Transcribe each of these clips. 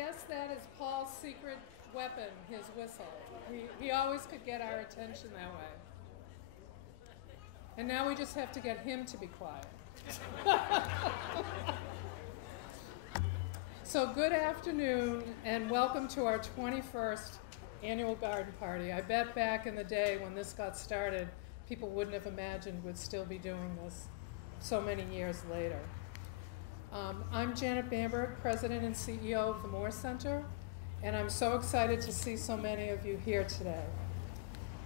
guess that is Paul's secret weapon, his whistle. He always could get our attention that way. And now we just have to get him to be quiet. So good afternoon and welcome to our 21st annual garden party. I bet back in the day when this got started, people wouldn't have imagined we'd still be doing this so many years later. I'm Janet Bamberg, President and CEO of the Moore Center, and I'm so excited to see so many of you here today.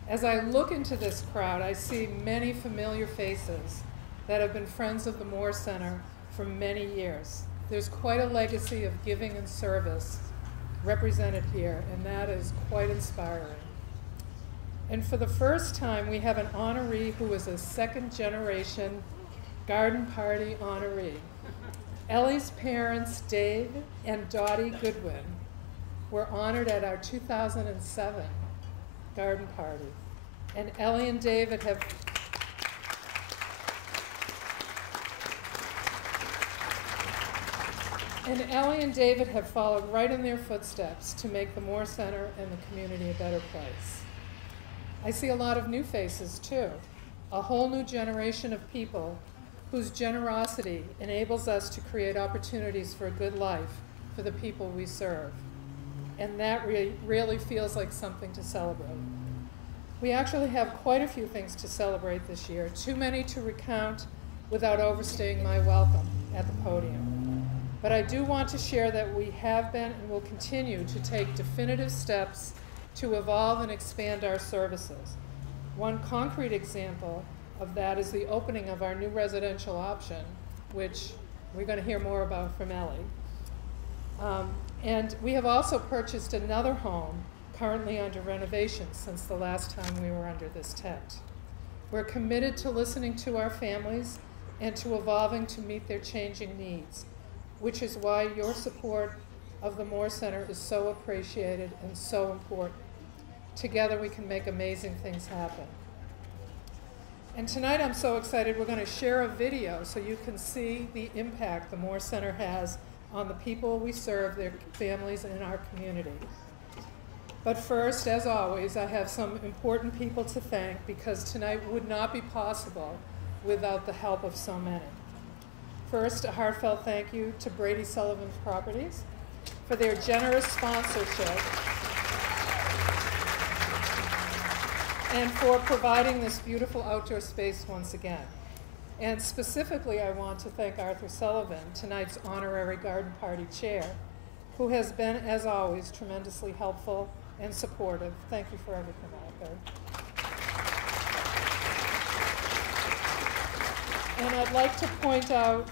As I look into this crowd, I see many familiar faces that have been friends of the Moore Center for many years. There's quite a legacy of giving and service represented here, and that is quite inspiring. And for the first time, we have an honoree who is a second-generation garden party honoree. Ellie's parents, Dave and Dottie Goodwin, were honored at our 2007 garden party. And Ellie and David have followed right in their footsteps to make the Moore Center and the community a better place. I see a lot of new faces too, a whole new generation of people whose generosity enables us to create opportunities for a good life for the people we serve. And that really feels like something to celebrate. We actually have quite a few things to celebrate this year, too many to recount without overstaying my welcome at the podium. But I do want to share that we have been and will continue to take definitive steps to evolve and expand our services. One concrete example of that is the opening of our new residential option, which we're going to hear more about from Ellie. And we have also purchased another home currently under renovation since the last time we were under this tent. We're committed to listening to our families and to evolving to meet their changing needs, which is why your support of the Moore Center is so appreciated and so important. Together we can make amazing things happen. And tonight I'm so excited we're going to share a video so you can see the impact the Moore Center has on the people we serve, their families, and our community. But first, as always, I have some important people to thank because tonight would not be possible without the help of so many. First, a heartfelt thank you to Brady Sullivan Properties for their generous sponsorship and for providing this beautiful outdoor space once again. And specifically, I want to thank Arthur Sullivan, tonight's honorary garden party chair, who has been, as always, tremendously helpful and supportive. Thank you for everything, Arthur. And I'd like to point out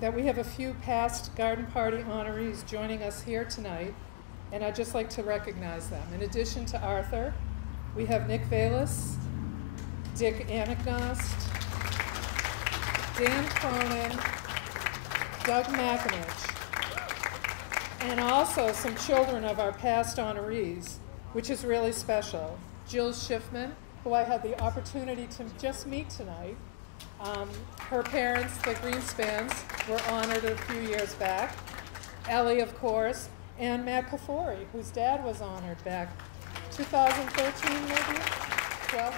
that we have a few past garden party honorees joining us here tonight, and I'd just like to recognize them. In addition to Arthur, we have Nick Valis, Dick Anagnost, Dan Cronin, Doug McAninch, and also some children of our past honorees, which is really special. Jill Schiffman, who I had the opportunity to just meet tonight. Her parents, the Greenspans, were honored a few years back. Ellie, of course, and Matt Kafori, whose dad was honored back 2013, maybe? 12?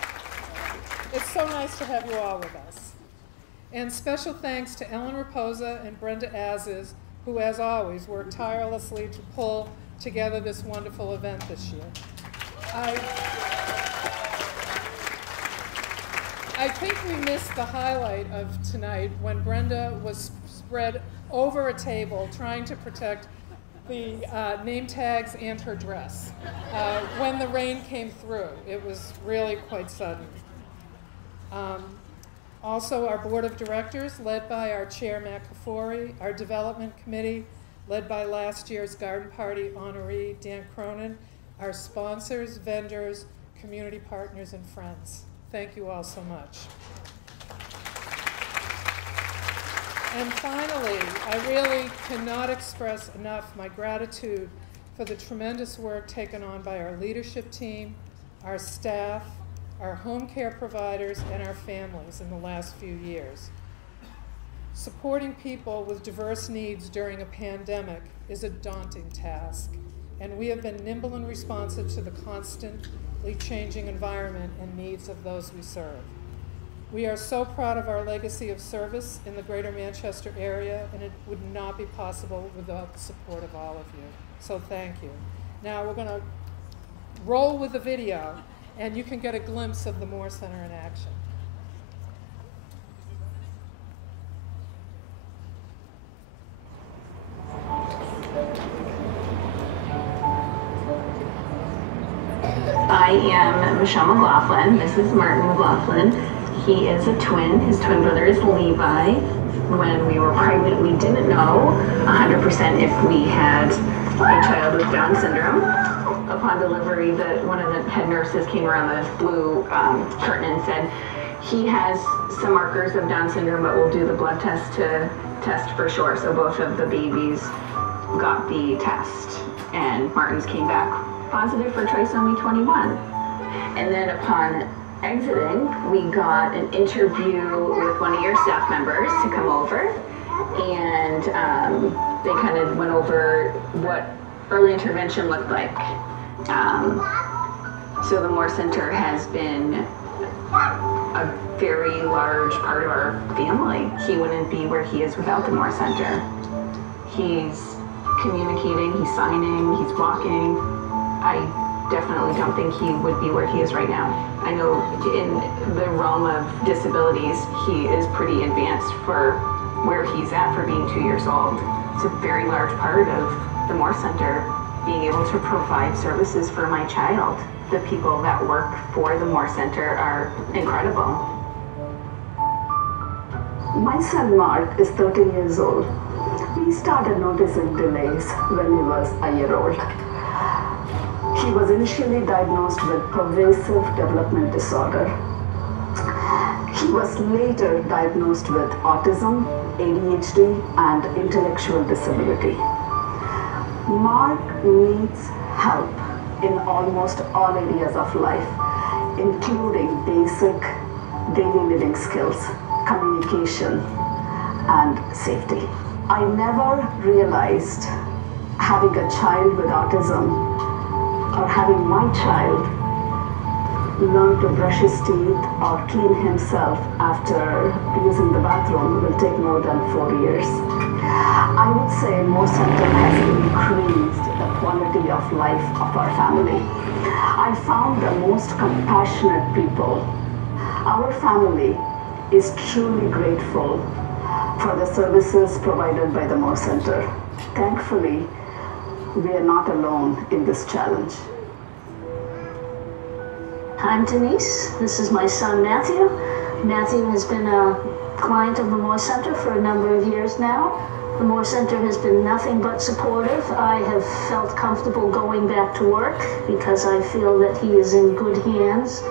It's so nice to have you all with us. And special thanks to Ellen Raposa and Brenda Azes, who, as always, worked tirelessly to pull together this wonderful event this year. I think we missed the highlight of tonight when Brenda was spread over a table trying to protect the name tags and her dress when the rain came through. It was really quite sudden. Also, our board of directors, led by our chair, Matt Kafori, our development committee, led by last year's garden party honoree, Dan Cronin, our sponsors, vendors, community partners, and friends. Thank you all so much. And finally, I really cannot express enough my gratitude for the tremendous work taken on by our leadership team, our staff, our home care providers, and our families in the last few years. Supporting people with diverse needs during a pandemic is a daunting task, and we have been nimble and responsive to the constantly changing environment and needs of those we serve. We are so proud of our legacy of service in the Greater Manchester area, and it would not be possible without the support of all of you. So thank you. Now we're going to roll with the video, and you can get a glimpse of the Moore Center in action. I am Michelle McLaughlin. This is Martin McLaughlin. He is a twin. His twin brother is Levi. When we were pregnant, we didn't know 100% if we had a child with Down syndrome. Upon delivery, one of the head nurses came around the blue curtain and said, he has some markers of Down syndrome, but we'll do the blood test to test for sure. So both of the babies got the test, and Martin's came back positive for trisomy 21. And then upon exiting, we got an interview with one of your staff members to come over, and they kind of went over what early intervention looked like. So the Moore Center has been a very large part of our family. He wouldn't be where he is without the Moore Center. He's communicating, he's signing, he's walking. I definitely don't think he would be where he is right now. I know in the realm of disabilities, he is pretty advanced for where he's at for being 2 years old. It's a very large part of the Moore Center, being able to provide services for my child. The people that work for the Moore Center are incredible. My son Mark is 13 years old. We started noticing delays when he was a year old. He was initially diagnosed with pervasive development disorder. He was later diagnosed with autism, ADHD, and intellectual disability. Mark needs help in almost all areas of life, including basic daily living skills, communication, and safety. I never realized having a child with autism or having my child learn to brush his teeth or clean himself after using the bathroom will take more than 4 years. I would say Moore Center has increased the quality of life of our family. I found the most compassionate people. Our family is truly grateful for the services provided by the Moore Center. Thankfully, we are not alone in this challenge. I'm Denise. This is my son, Matthew. Matthew has been a client of the Moore Center for a number of years now. The Moore Center has been nothing but supportive. I have felt comfortable going back to work because I feel that he is in good hands.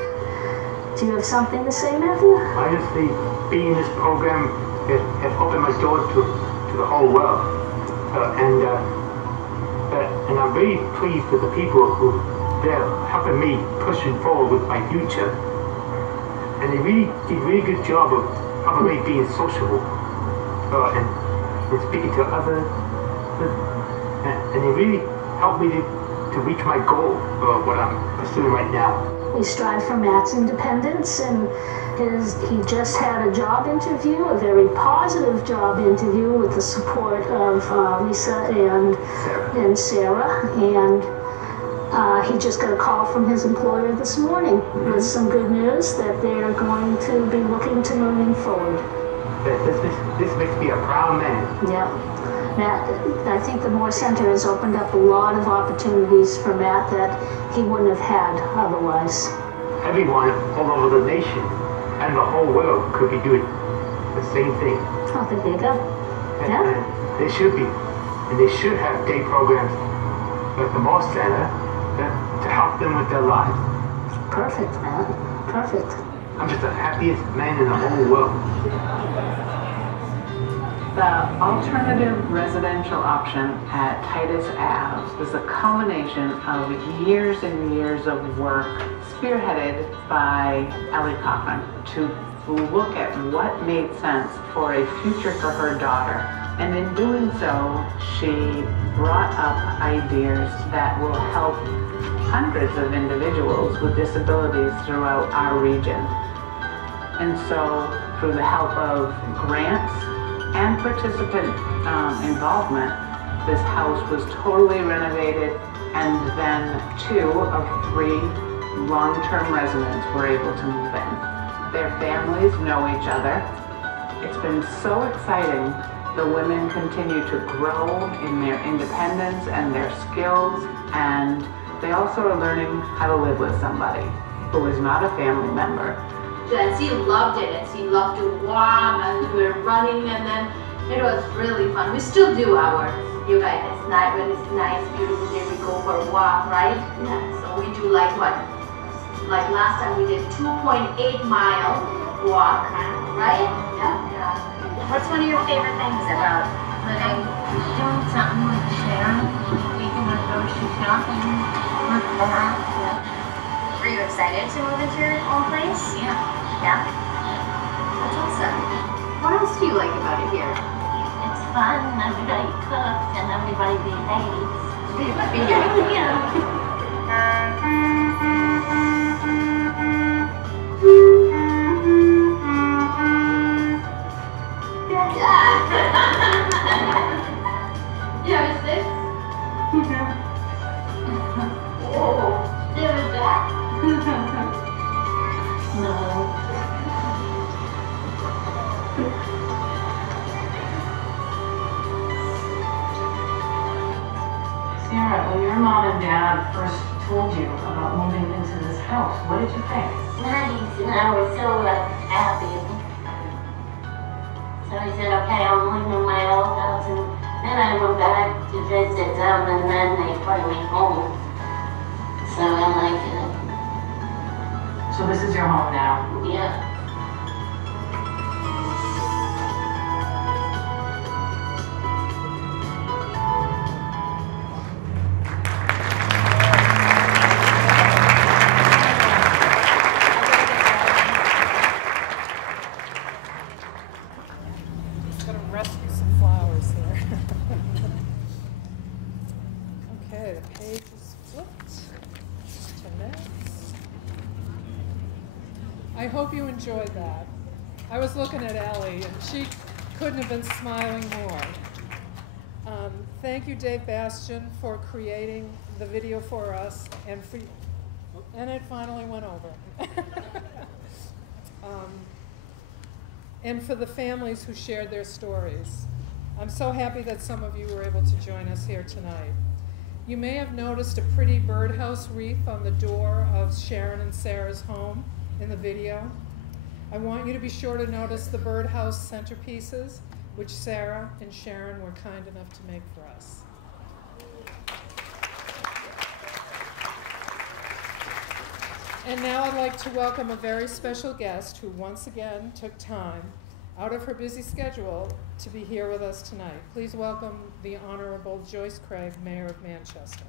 Do you have something to say, Matthew? Honestly, being in this program has opened my doors to the whole world. And I'm very pleased with the people who they're helping me pushing forward with my future. And they really did a really good job of helping me being sociable and speaking to others. And they really helped me to reach my goal of what I'm pursuing right now. We strive for Matt's independence, and he just had a job interview, a very positive job interview with the support of Lisa and Sarah. And he just got a call from his employer this morning with some good news that they are going to be looking to moving forward. This makes me a proud man. Yeah. Matt, I think the Moore Center has opened up a lot of opportunities for Matt that he wouldn't have had otherwise. Everyone all over the nation and the whole world could be doing the same thing. Oh, there you go. Yeah. And they should be. And they should have day programs at the Moore Center to help them with their lives. Perfect, Matt. Perfect. I'm just the happiest man in the whole world. The alternative residential option at Titus Ave was a culmination of years and years of work spearheaded by Ellie Kaufman to look at what made sense for a future for her daughter. And in doing so, she brought up ideas that will help hundreds of individuals with disabilities throughout our region. And so, through the help of grants and participant involvement, this house was totally renovated, and then 2 of 3 long-term residents were able to move in. Their families know each other. It's been so exciting. The women continue to grow in their independence and their skills, and they also are learning how to live with somebody who is not a family member. And she loved it, and she loved to walk, and we were running, and then it was really fun. We still do our yoga at night when it's nice, beautiful day. We go for a walk, right? Yeah. So we do like what? Like last time we did 2.8-mile walk, right? Yeah. What's one of your favorite things about living? Doing something with Sharon. We can go shopping with that. Were you excited to move into your own place? Yeah. Yeah? That's awesome. What else do you like about it here? It's fun, everybody cooks, and everybody behaves. Behaving. Yeah. Sarah, when your mom and dad first told you about moving into this house, what did you think? Nice, and I was so happy. So I said, okay, I'm leaving my old house, and then I went back to visit them, and then they put me home. So I like it. So this is your home now? Yeah. I hope you enjoyed that. I was looking at Ellie, and she couldn't have been smiling more. Thank you, Dave Bastian, for creating the video for us, and it finally went over. And for the families who shared their stories. I'm so happy that some of you were able to join us here tonight. You may have noticed a pretty birdhouse wreath on the door of Sharon and Sarah's home in the video. I want you to be sure to notice the birdhouse centerpieces, which Sarah and Sharon were kind enough to make for us. And now I'd like to welcome a very special guest who once again took time out of her busy schedule to be here with us tonight. Please welcome the Honorable Joyce Craig, Mayor of Manchester.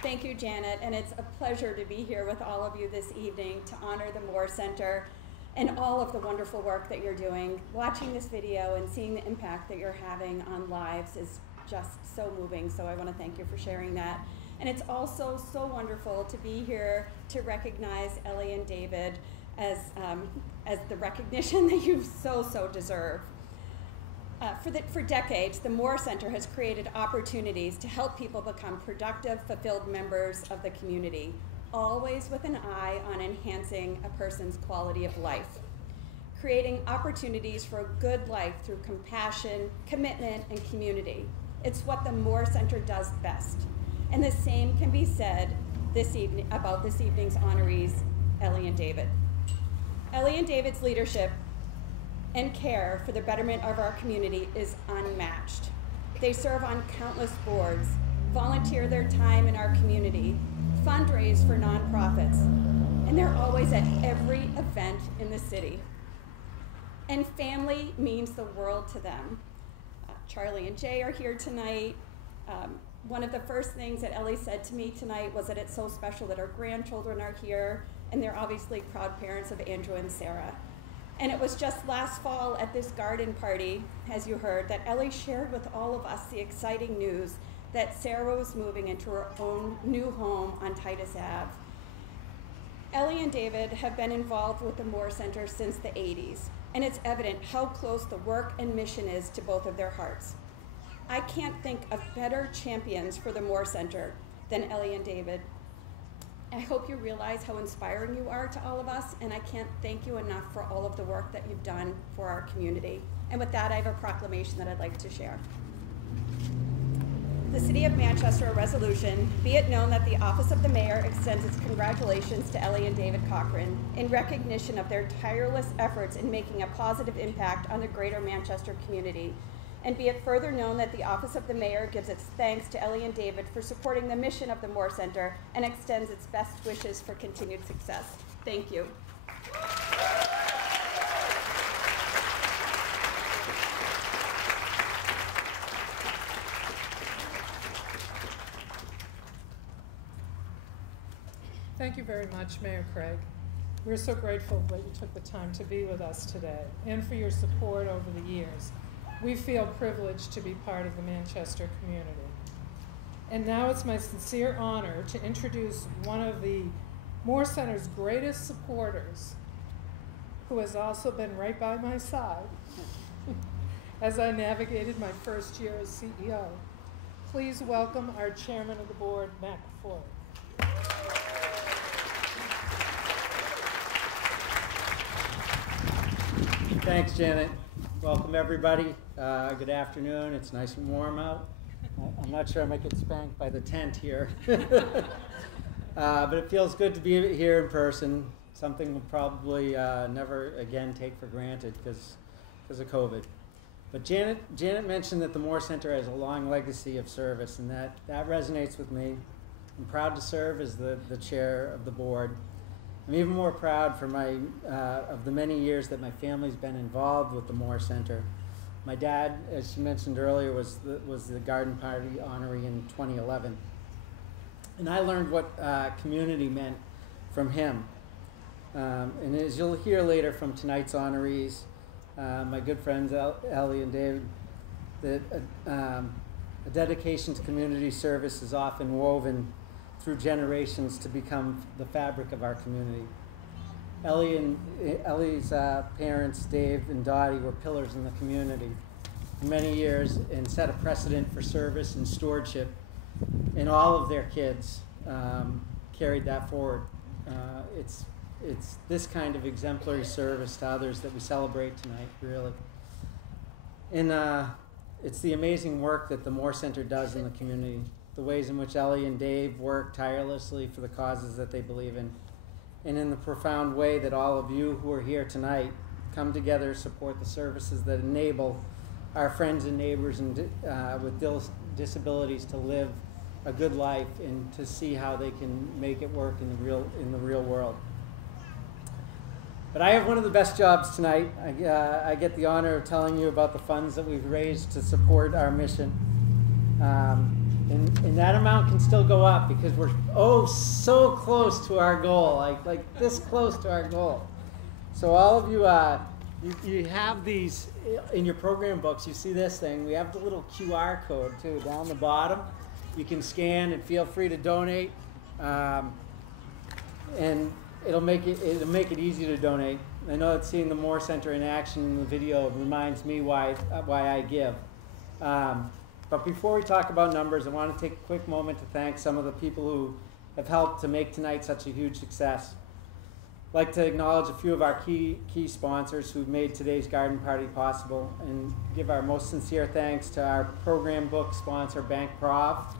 Thank you, Janet, and it's a pleasure to be here with all of you this evening to honor the Moore Center and all of the wonderful work that you're doing. Watching this video and seeing the impact that you're having on lives is just so moving, so I want to thank you for sharing that. And it's also so wonderful to be here to recognize Ellie and David as the recognition that you so deserve. For decades, the Moore Center has created opportunities to help people become productive, fulfilled members of the community, always with an eye on enhancing a person's quality of life. Creating opportunities for a good life through compassion, commitment, and community. It's what the Moore Center does best. And the same can be said this evening about this evening's honorees, Ellie and David. Ellie and David's leadership and care for the betterment of our community is unmatched. They serve on countless boards, volunteer their time in our community, fundraise for nonprofits, and they're always at every event in the city. And family means the world to them. Charlie and Jay are here tonight. One of the first things that Ellie said to me tonight was that it's so special that our grandchildren are here, and they're obviously proud parents of Andrew and Sarah. And it was just last fall at this garden party, as you heard, that Ellie shared with all of us the exciting news that Sarah was moving into her own new home on Titus Ave. Ellie and David have been involved with the Moore Center since the 80s, and it's evident how close the work and mission is to both of their hearts. I can't think of better champions for the Moore Center than Ellie and David. I hope you realize how inspiring you are to all of us, and I can't thank you enough for all of the work that you've done for our community. And with that, I have a proclamation that I'd like to share. The City of Manchester, a resolution, be it known that the Office of the Mayor extends its congratulations to Ellie and David Cochran in recognition of their tireless efforts in making a positive impact on the greater Manchester community. And be it further known that the Office of the Mayor gives its thanks to Ellie and David for supporting the mission of the Moore Center and extends its best wishes for continued success. Thank you. Thank you very much, Mayor Craig. We're so grateful that you took the time to be with us today and for your support over the years. We feel privileged to be part of the Manchester community. And now it's my sincere honor to introduce one of the Moore Center's greatest supporters, who has also been right by my side as I navigated my first year as CEO. Please welcome our chairman of the board, Matt Ford. Thanks, Janet. Welcome, everybody. Good afternoon. It's nice and warm out. I'm not sure I might get spanked by the tent here. But it feels good to be here in person, something we'll probably never again take for granted because of COVID. But Janet mentioned that the Moore Center has a long legacy of service, and that resonates with me. I'm proud to serve as the chair of the board. I'm even more proud for of the many years that my family's been involved with the Moore Center. My dad, as she mentioned earlier, was the garden party honoree in 2011. And I learned what community meant from him. And as you'll hear later from tonight's honorees, my good friends Ellie and David, that a dedication to community service is often woven through generations to become the fabric of our community. Ellie's parents, Dave and Dottie, were pillars in the community for many years and set a precedent for service and stewardship, and all of their kids carried that forward. It's this kind of exemplary service to others that we celebrate tonight, really. And it's the amazing work that the Moore Center does in the community, the ways in which Ellie and Dave work tirelessly for the causes that they believe in, and in the profound way that all of you who are here tonight come together to support the services that enable our friends and neighbors and with disabilities to live a good life and to see how they can make it work in the real world. But I have one of the best jobs tonight. I get the honor of telling you about the funds that we've raised to support our mission. And that amount can still go up because we're so close to our goal, like this close to our goal. So all of you, you have these in your program books. You see this thing. We have the little QR code too down the bottom. You can scan and feel free to donate, and it'll make it easy to donate. I know that seeing the Moore Center in action in the video reminds me why I give. But before we talk about numbers, I want to take a quick moment to thank some of the people who have helped to make tonight such a huge success. I'd like to acknowledge a few of our key sponsors who've made today's garden party possible, and give our most sincere thanks to our program book sponsor, Bank Prov,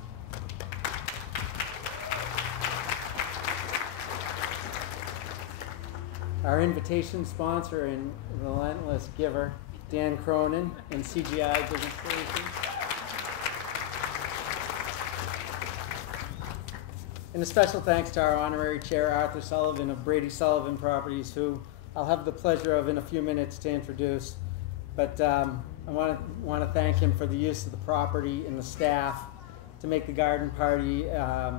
our invitation sponsor and relentless giver, Dan Cronin and CGI Business Solutions. And a special thanks to our honorary chair, Arthur Sullivan of Brady Sullivan Properties, who I'll have the pleasure of in a few minutes to introduce. But I want to thank him for the use of the property and the staff to make the garden party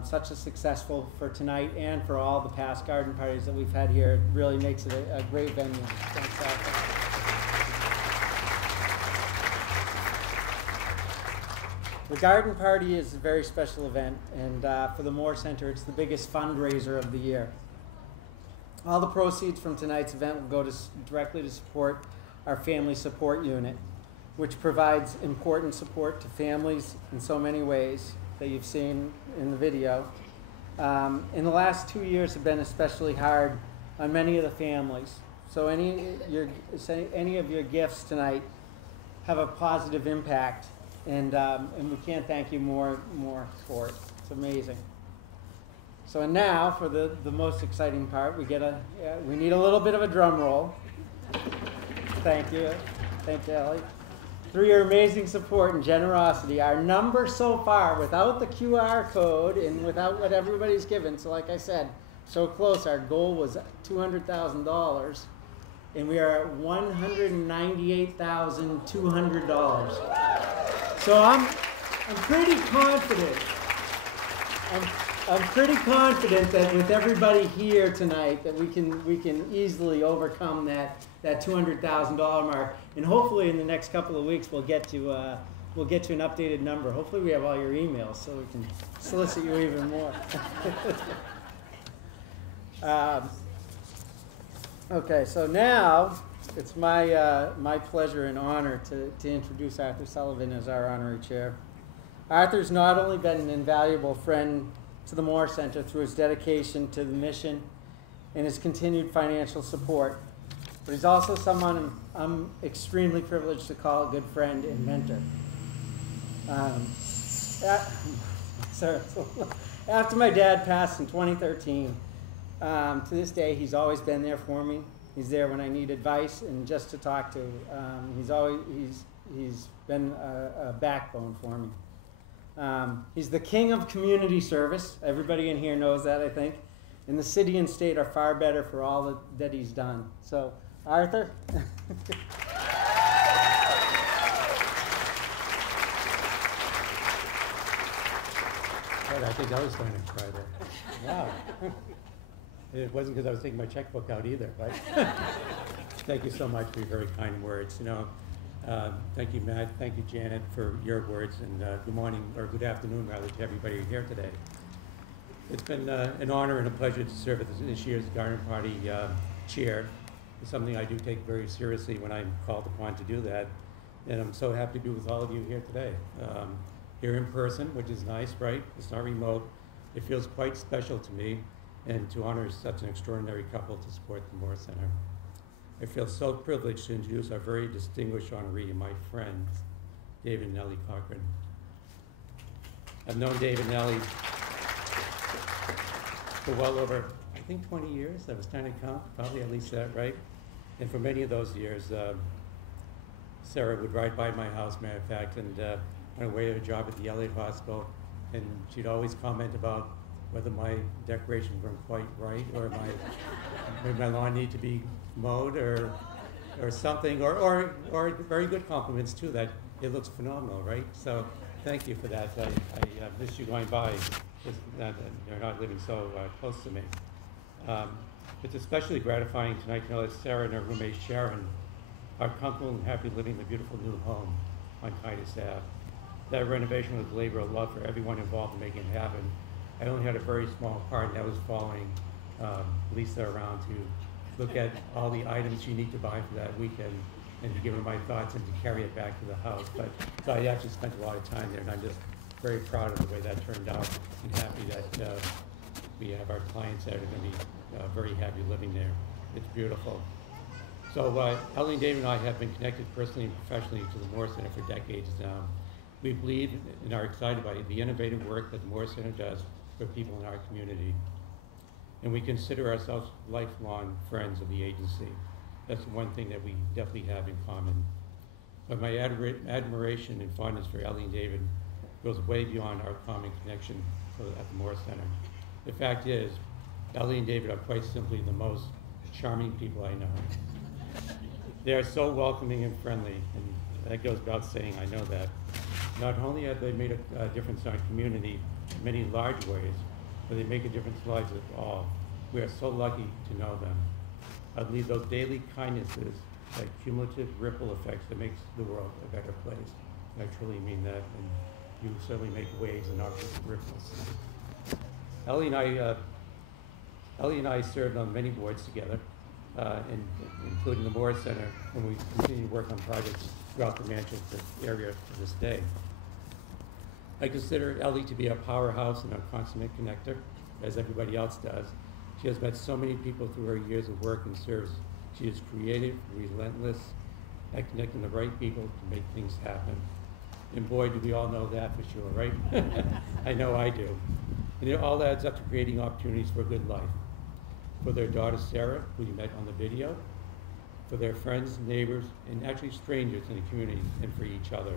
such a successful for tonight and for all the past garden parties that we've had here. It really makes it a great venue. Thanks, Arthur. The garden party is a very special event, and for the Moore Center, it's the biggest fundraiser of the year. All the proceeds from tonight's event will go directly to support our family support unit, which provides important support to families in so many ways that you've seen in the video. In the last 2 years have been especially hard on many of the families. So any of your gifts tonight have a positive impact, and we can't thank you more for it. It's amazing. So now for the most exciting part, we need a little bit of a drum roll. Thank you, Ellie. Through your amazing support and generosity, our number so far, without the QR code and without what everybody's given, so like I said, so close, our goal was $200,000, and we are at $198,200. So I'm pretty confident. I'm pretty confident that with everybody here tonight that we can easily overcome that $200,000 mark, and hopefully in the next couple of weeks we'll get to an updated number. Hopefully we have all your emails so we can solicit you even more. Okay, so now it's my pleasure and honor to introduce Arthur Sullivan as our honorary chair. Arthur's not only been an invaluable friend to the Moore Center through his dedication to the mission and his continued financial support, but he's also someone I'm extremely privileged to call a good friend and mentor. After my dad passed in 2013, to this day, he's always been there for me. He's there when I need advice and just to talk to. He's been a backbone for me. He's the king of community service. Everybody in here knows that, I think. And the city and state are far better for all that he's done. So, Arthur. I think I was going to cry there. Wow. It wasn't because I was taking my checkbook out either, but thank you so much for your very kind words. Thank you, Matt. Thank you, Janet, for your words, and good morning, or good afternoon, rather, to everybody here today. It's been an honor and a pleasure to serve as this year's Garden Party chair. It's something I do take very seriously when I'm called upon to do that, and I'm so happy to be with all of you here today. Here in person, which is nice, right? It's not remote. It feels quite special to me, and to honor such an extraordinary couple to support the Moore Center. I feel so privileged to introduce our very distinguished honoree and my friend, David and Nellie Cochran. I've known David and Nellie for well over, I think 20 years. I was trying to count, probably at least that, right? And for many of those years, Sarah would ride by my house, matter of fact, and on her way to her job at the Elliott Hospital, and she'd always comment about whether my decorations weren't quite right, or my lawn need to be mowed, or something, or very good compliments too, that it looks phenomenal, right? So thank you for that. I miss you going by, you're not living so close to me. It's especially gratifying tonight to know that Sarah and her roommate Sharon are comfortable and happy living in the beautiful new home on Titus Ave. That renovation was a labor of love for everyone involved in making it happen. I only had a very small part, and that was following Lisa around to look at all the items you need to buy for that weekend and to give her my thoughts and to carry it back to the house. So I actually spent a lot of time there, and I'm just very proud of the way that turned out, and happy that we have our clients that are going to be very happy living there. It's beautiful. So Ellie and David and I have been connected personally and professionally to the Moore Center for decades now. We believe and are excited by the innovative work that the Moore Center does for people in our community. And we consider ourselves lifelong friends of the agency. That's one thing that we definitely have in common. But my admiration and fondness for Ellie and David goes way beyond our common connection at the Moore Center. The fact is, Ellie and David are quite simply the most charming people I know. They are so welcoming and friendly, and that goes without saying, I know that. Not only have they made a difference in our community in many large ways, but they make a difference in the lives of all. We are so lucky to know them. I believe those daily kindnesses, that cumulative ripple effects that makes the world a better place. And I truly mean that, and you certainly make waves and not just ripples. Ellie and I served on many boards together, including the Moore Center, when we continue to work on projects throughout the Manchester area to this day. I consider Ellie to be a powerhouse and a consummate connector, as everybody else does. She has met so many people through her years of work and service. She is creative, relentless, at connecting the right people to make things happen. And boy, do we all know that for sure, right? I know I do. And it all adds up to creating opportunities for a good life. For their daughter, Sarah, who you met on the video, for their friends, neighbors, and actually strangers in the community, and for each other.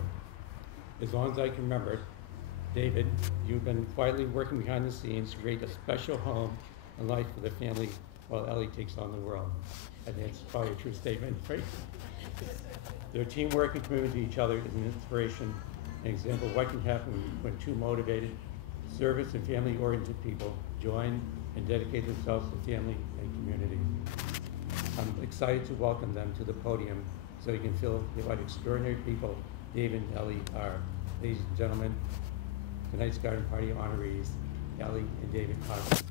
As long as I can remember, David, you've been quietly working behind the scenes to create a special home and life for the family while Ellie takes on the world. I think it's probably a true statement, right? Their teamwork and commitment to each other is an inspiration, an example of what can happen when two motivated, service and family-oriented people join and dedicate themselves to family and community. I'm excited to welcome them to the podium so you can feel what extraordinary people Dave and Ellie are. Ladies and gentlemen, tonight's garden party honorees, Ellie and David Cox.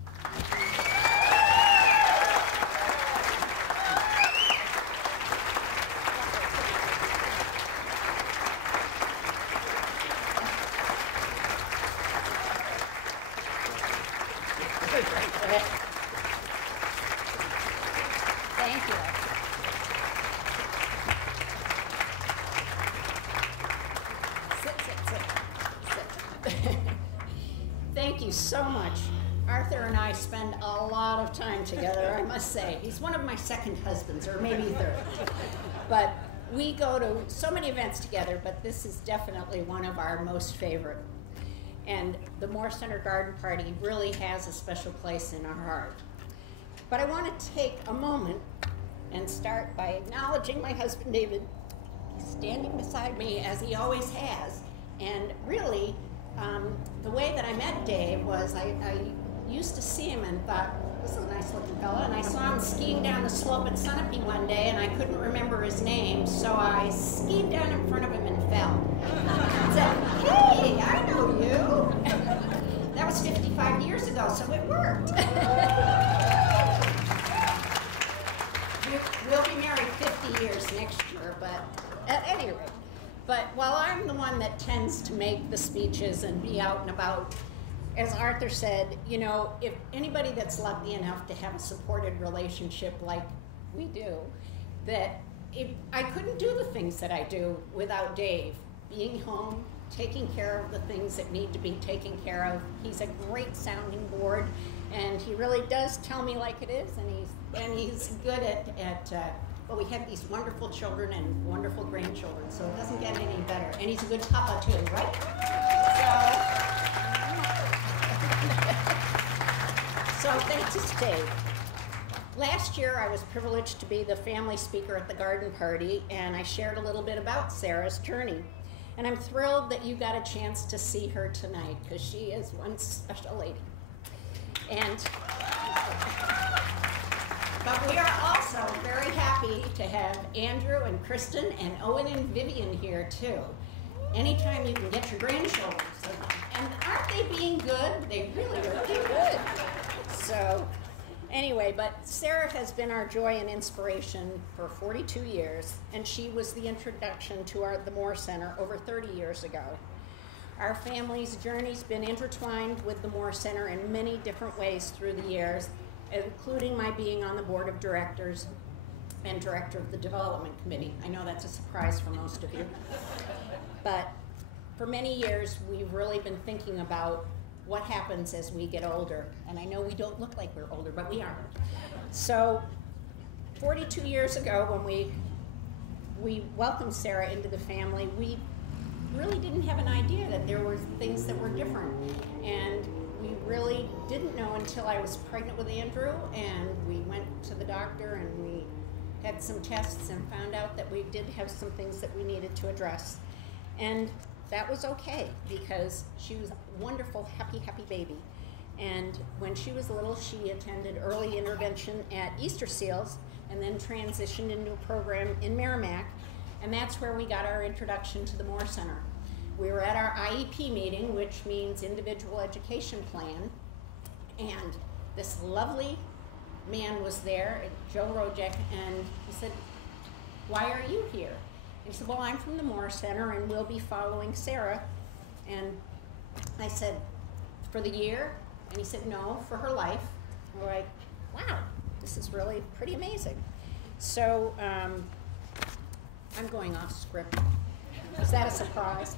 Thank you. Sit. Thank you so much. Arthur and I spend a lot of time together, I must say. He's one of my second husbands, or maybe third. But we go to so many events together, but this is definitely one of our most favorite. And the Moore Center Garden Party really has a special place in our heart. But I want to take a moment and start by acknowledging my husband, David. He's standing beside me, as he always has. And really, the way that I met Dave was I used to see him and thought, this is a nice looking fella. And I saw him skiing down the slope at Sunapee one day, and I couldn't remember his name, so I skied down in front of him and fell. I said, hey, I know you. That was 55 years ago, so it worked. We'll be married 50 years next year, but at any rate. But while I'm the one that tends to make the speeches and be out and about, as Arthur said, you know, if anybody that's lucky enough to have a supported relationship like we do, that I couldn't do the things that I do without Dave. Being home, taking care of the things that need to be taken care of. He's a great sounding board, and he really does tell me like it is, and he's good at well, we have these wonderful children and wonderful grandchildren, so it doesn't get any better. And he's a good papa too, right? So thanks to Dave. Last year, I was privileged to be the family speaker at the garden party, and I shared a little bit about Sarah's journey. And I'm thrilled that you got a chance to see her tonight, because she is one special lady. But we are also very happy to have Andrew and Kristen and Owen and Vivian here too. Anytime you can get your grandchildren. And aren't they being good? They really are being good. So anyway, but Sarah has been our joy and inspiration for 42 years, and she was the introduction to the Moore Center over 30 years ago. Our family's journey's been intertwined with the Moore Center in many different ways through the years, including my being on the board of directors and director of the development committee. I know that's a surprise for most of you. But for many years, we've really been thinking about what happens as we get older. And I know we don't look like we're older, but we are. So 42 years ago, when we welcomed Sarah into the family, we really didn't have an idea that there were things that were different. And we really didn't know until I was pregnant with Andrew, and we went to the doctor and we had some tests and found out that we did have some things that we needed to address. And that was okay, because she was a wonderful, happy, happy baby. And when she was little, she attended early intervention at Easter Seals and then transitioned into a program in Merrimack, and that's where we got our introduction to the Moore Center. We were at our IEP meeting, which means Individual Education Plan, and this lovely man was there, Joe Rojek, and he said, "Why are you here?" He said, "Well, I'm from the Moore Center and we'll be following Sarah." And I said, "For the year?" And he said, "No, for her life." We're like, wow, this is really pretty amazing. So I'm going off script. Is that a surprise?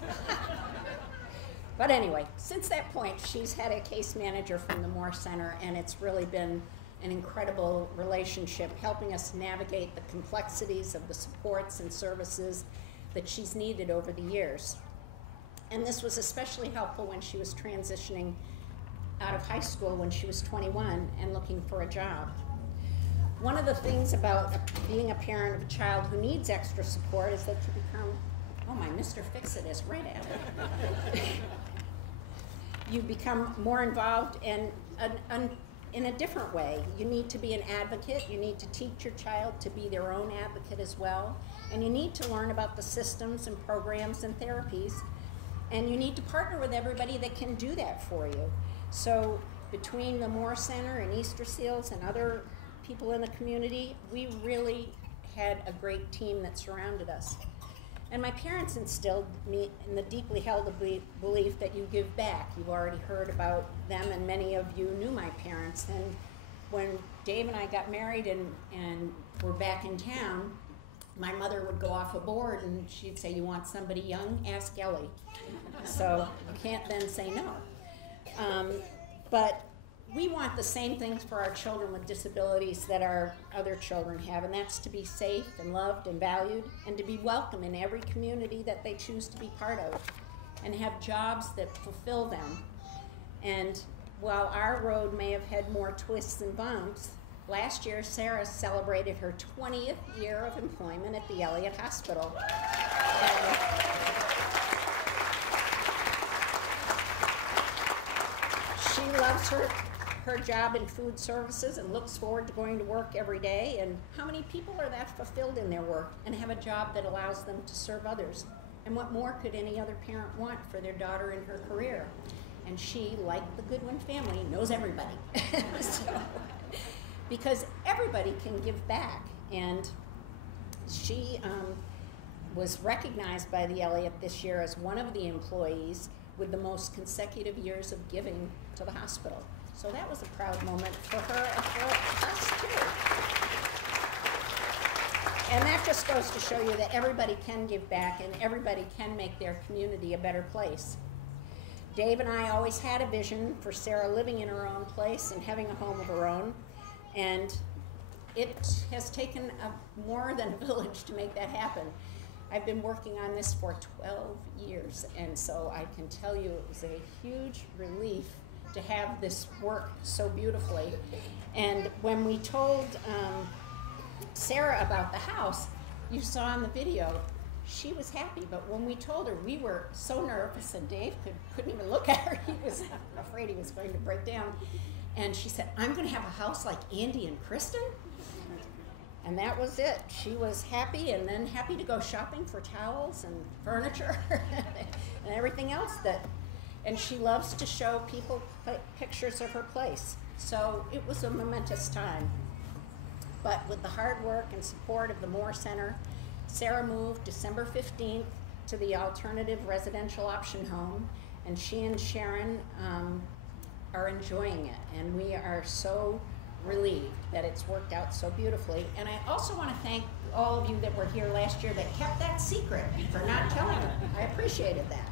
But anyway, since that point, she's had a case manager from the Moore Center, and it's really been an incredible relationship, helping us navigate the complexities of the supports and services that she's needed over the years. And this was especially helpful when she was transitioning out of high school when she was 21 and looking for a job. One of the things about being a parent of a child who needs extra support is that you become, oh my Mr. Fix-It is right at it. You become more involved and in a different way. You need to be an advocate. You need to teach your child to be their own advocate as well. And you need to learn about the systems and programs and therapies. And you need to partner with everybody that can do that for you. So between the Moore Center and Easter Seals and other people in the community, we really had a great team that surrounded us. And my parents instilled me in the deeply held belief that you give back. You've already heard about them, and many of you knew my parents. And when Dave and I got married and were back in town, my mother would go off a board and she'd say, "You want somebody young? Ask Ellie." So you can't then say no. But we want the same things for our children with disabilities that our other children have, and that's to be safe and loved and valued, and to be welcome in every community that they choose to be part of, and have jobs that fulfill them. And while our road may have had more twists and bumps, last year Sarah celebrated her 20th year of employment at the Elliott Hospital. She loves her job in food services and looks forward to going to work every day. And how many people are that fulfilled in their work and have a job that allows them to serve others? And what more could any other parent want for their daughter in her career? And she, like the Goodwin family, knows everybody. Because everybody can give back. And she was recognized by the Elliott this year as one of the employees with the most consecutive years of giving to the hospital. So that was a proud moment for her and for us too. And that just goes to show you that everybody can give back and everybody can make their community a better place. Dave and I always had a vision for Sarah living in her own place and having a home of her own. And it has taken more than a village to make that happen. I've been working on this for 12 years, and so I can tell you it was a huge relief to have this work so beautifully. And when we told Sarah about the house, you saw in the video, she was happy, but when we told her, we were so nervous, and Dave couldn't even look at her. He was afraid he was going to break down. And she said, "I'm going to have a house like Andy and Kristen?" And that was it. She was happy, and then happy to go shopping for towels and furniture and everything else and she loves to show people pictures of her place. So it was a momentous time. But with the hard work and support of the Moore Center, Sarah moved December 15th to the alternative residential option home, and she and Sharon are enjoying it, and we are so relieved that it's worked out so beautifully. And I also want to thank all of you that were here last year that kept that secret for not telling her. I appreciated that.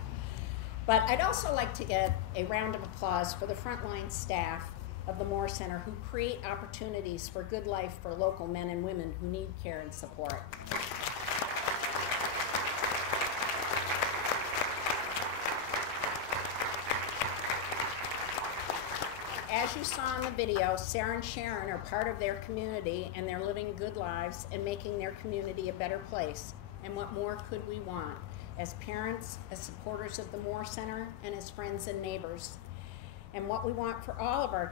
But I'd also like to get a round of applause for the frontline staff of the Moore Center who create opportunities for good life for local men and women who need care and support. as you saw in the video, Sarah and Sharon are part of their community, and they're living good lives and making their community a better place. And what more could we want as parents, as supporters of the Moore Center, and as friends and neighbors? And what we want for all of our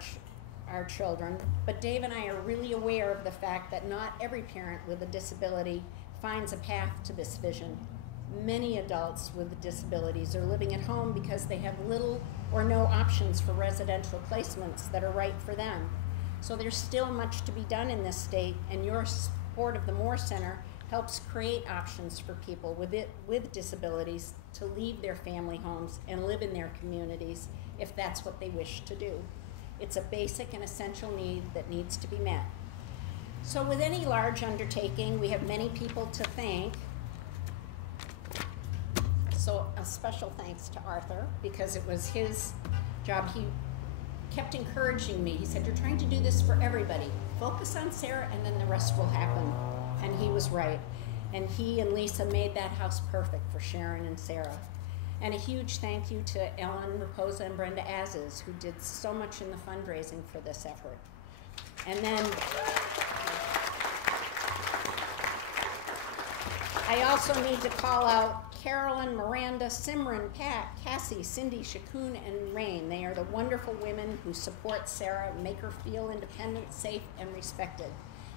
children, but Dave and I are really aware of the fact that not every parent with a disability finds a path to this vision. Many adults with disabilities are living at home because they have little or no options for residential placements that are right for them. So there's still much to be done in this state, and your support of the Moore Center helps create options for people with disabilities to leave their family homes and live in their communities if that's what they wish to do. It's a basic and essential need that needs to be met. So with any large undertaking, we have many people to thank. So a special thanks to Arthur, because it was his job. He kept encouraging me. He said, "You're trying to do this for everybody. Focus on Sarah and then the rest will happen." And he was right. And he and Lisa made that house perfect for Sharon and Sarah. And a huge thank you to Ellen Raposa and Brenda Azes, who did so much in the fundraising for this effort. And then I also need to call out Carolyn, Miranda, Simran, Pat, Cassie, Cindy, Shakun, and Rain. They are the wonderful women who support Sarah, make her feel independent, safe, and respected.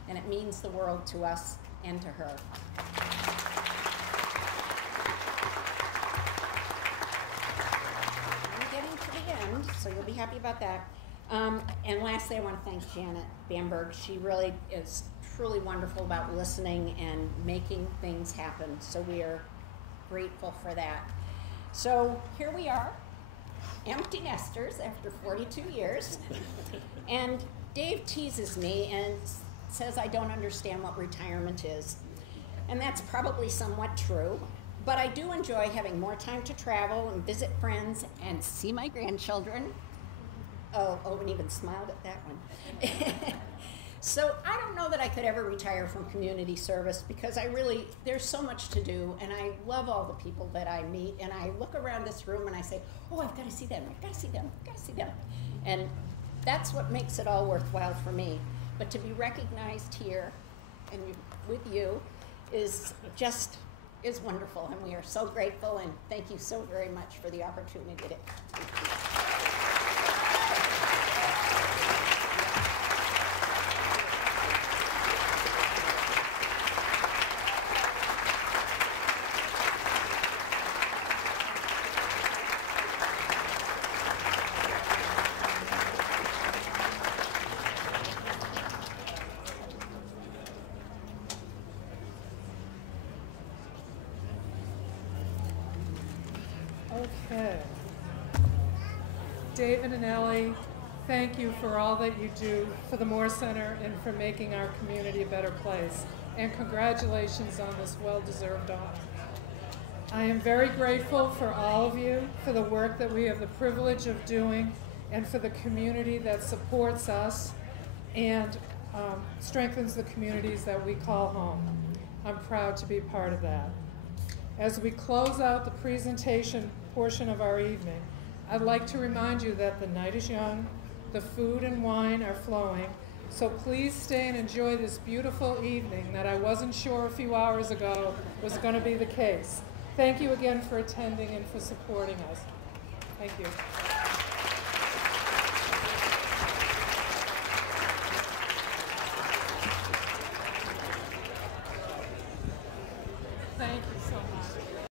And it means the world to us and to her. I'm getting to the end, so you'll be happy about that. And lastly, I want to thank Janet Bamberg. She really is truly wonderful about listening and making things happen. So we are grateful for that. So here we are, empty nesters after 42 years. And Dave teases me and says I don't understand what retirement is. And that's probably somewhat true. But I do enjoy having more time to travel and visit friends and see my grandchildren. Oh, and even smiled at that one. So I don't know that I could ever retire from community service, because there's so much to do, and I love all the people that I meet, and I look around this room and I say, oh, I've got to see them, I've got to see them, I've got to see them. And that's what makes it all worthwhile for me. But to be recognized here and with you is wonderful, and we are so grateful, and thank you so very much for the opportunity. Okay. David and Ellie, thank you for all that you do for the Moore Center and for making our community a better place. And congratulations on this well-deserved honor. I am very grateful for all of you, for the work that we have the privilege of doing, and for the community that supports us and strengthens the communities that we call home. I'm proud to be part of that. As we close out the presentation portion of our evening, I'd like to remind you that the night is young, the food and wine are flowing, so please stay and enjoy this beautiful evening that I wasn't sure a few hours ago was going to be the case. Thank you again for attending and for supporting us. Thank you.